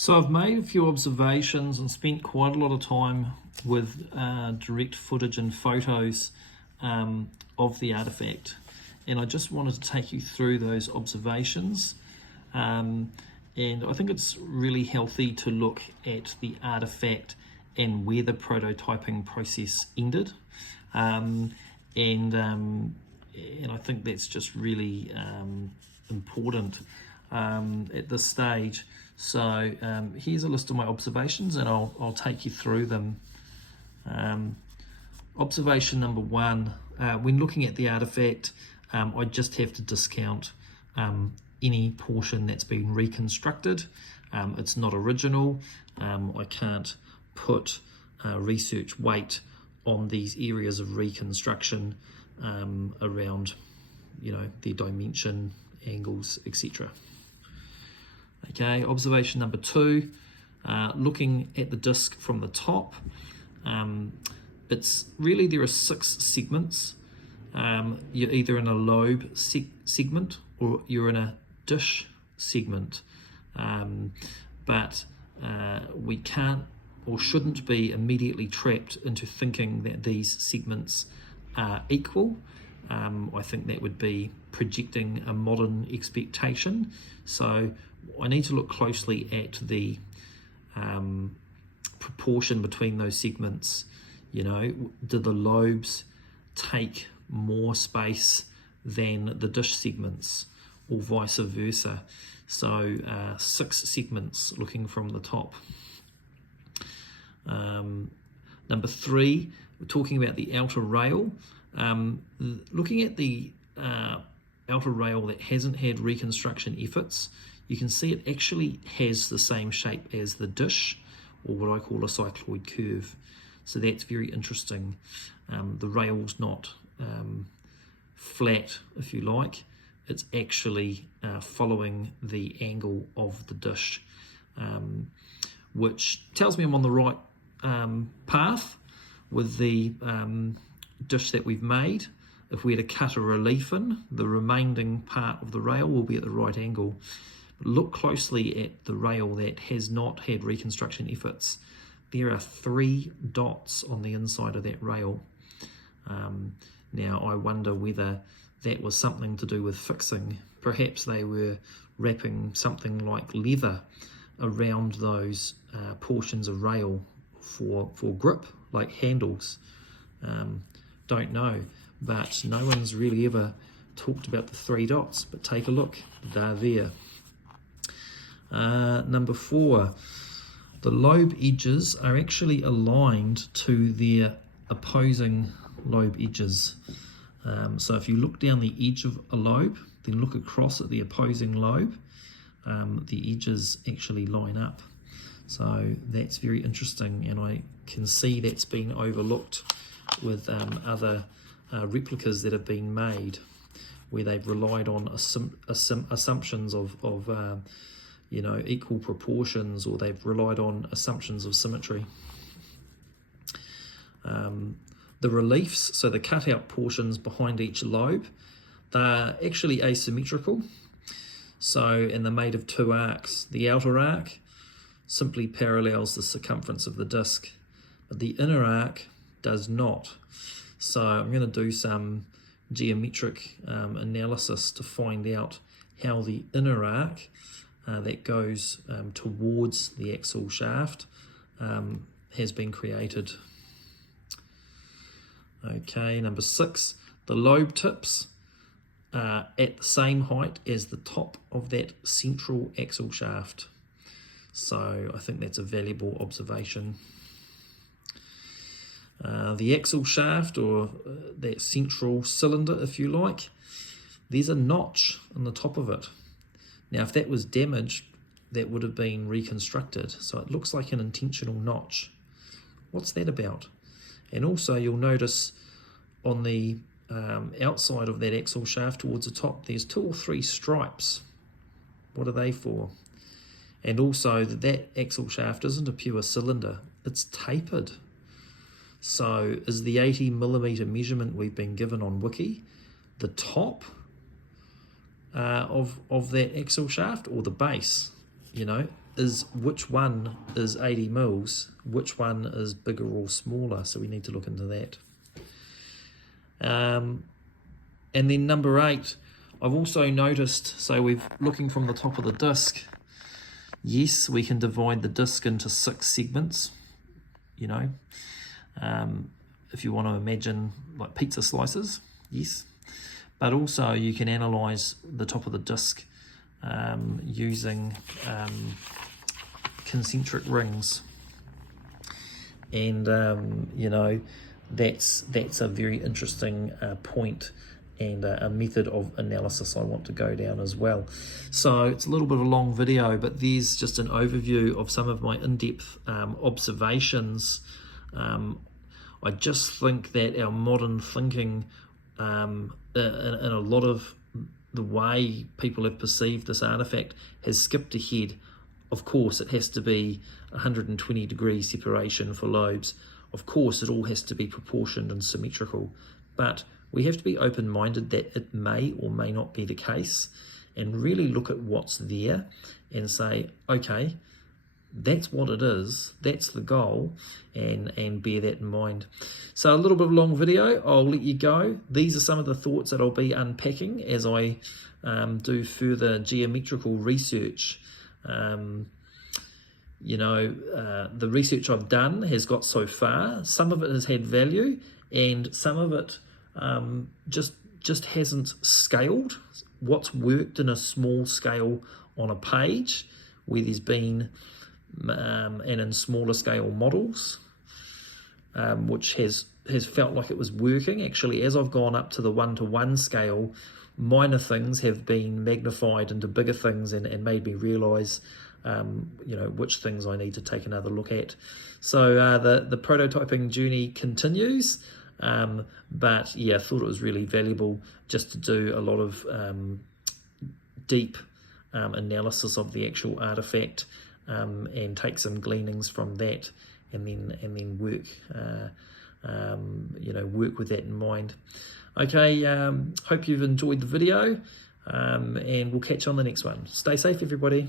So I've made a few observations and spent quite a lot of time with direct footage and photos of the artifact, and I just wanted to take you through those observations. And I think it's really healthy to look at the artifact and where the prototyping process ended, and I think that's just really important at this stage. So here's a list of my observations, and I'll take you through them. Observation number one, when looking at the artifact, I just have to discount any portion that's been reconstructed. It's not original. I can't put research weight on these areas of reconstruction around, their dimension, angles, etc. Okay, observation number two, looking at the disc from the top, there are 6 segments. You're either in a lobe segment or you're in a dish segment, but we can't or shouldn't be immediately trapped into thinking that these segments are equal. I think that would be projecting a modern expectation. So I need to look closely at the proportion between those segments. Do the lobes take more space than the dish segments, or vice versa? So 6 segments looking from the top. Number 3, we're talking about the outer rail. Looking at the outer rail that hasn't had reconstruction efforts, you can see it actually has the same shape as the dish, or what I call a cycloid curve. So that's very interesting. The rail's not flat, if you like. It's actually following the angle of the dish, which tells me I'm on the right path with the dish that we've made. If we were to cut a relief in, the remaining part of the rail will be at the right angle. But look closely at the rail that has not had reconstruction efforts. There are 3 dots on the inside of that rail. Now I wonder whether that was something to do with fixing. Perhaps they were wrapping something like leather around those portions of rail for grip, like handles. Don't know, but no one's really ever talked about the 3 dots, but take a look, they're there. Number 4, the lobe edges are actually aligned to their opposing lobe edges. So if you look down the edge of a lobe, then look across at the opposing lobe, the edges actually line up. So that's very interesting, and I can see that's been overlooked with other replicas that have been made, where they've relied on assumptions of equal proportions, or they've relied on assumptions of symmetry. The reliefs, so the cutout portions behind each lobe, they're actually asymmetrical. And they're made of 2 arcs. The outer arc simply parallels the circumference of the disc, but the inner arc does not. So I'm going to do some geometric analysis to find out how the inner arc that goes towards the axle shaft has been created. Okay, number 6, the lobe tips are at the same height as the top of that central axle shaft. So I think that's a valuable observation. The axle shaft, or that central cylinder, if you like, there's a notch on the top of it. Now, if that was damaged, that would have been reconstructed. So it looks like an intentional notch. What's that about? And also you'll notice on the outside of that axle shaft towards the top, there's 2 or 3 stripes. What are they for? And also that axle shaft isn't a pure cylinder, it's tapered. So is the 80mm measurement we've been given on Wiki the top of that axle shaft, or the base? is which one is 80 mils, which one is bigger or smaller, so we need to look into that. And then number 8, I've also noticed, so we're looking from the top of the disc, yes, we can divide the disc into 6 segments, you know, if you want to imagine like pizza slices, yes, but also you can analyze the top of the disc using concentric rings, and you know, that's a very interesting point and a method of analysis I want to go down as well. So it's a little bit of a long video, but there's just an overview of some of my in-depth observations. I just think that our modern thinking in a lot of the way people have perceived this artifact has skipped ahead. Of course, it has to be 120 degree separation for lobes. Of course, it all has to be proportioned and symmetrical, but we have to be open-minded that it may or may not be the case, and really look at what's there and say, okay, that's what it is, that's the goal, and bear that in mind. So a little bit of a long video, I'll let you go. These are some of the thoughts that I'll be unpacking as I do further geometrical research. You know, the research I've done has got so far, some of it has had value, and some of it just hasn't scaled. What's worked in a small scale on a page where there's been and in smaller scale models, which has felt like it was working. Actually, as I've gone up to the 1-to-1 scale, minor things have been magnified into bigger things and made me realize you know, which things I need to take another look at. So the prototyping journey continues. But yeah, I thought it was really valuable just to do a lot of deep analysis of the actual artifact, and take some gleanings from that, and then work you know, work with that in mind. Okay, hope you've enjoyed the video, and we'll catch you on the next one. Stay safe, everybody.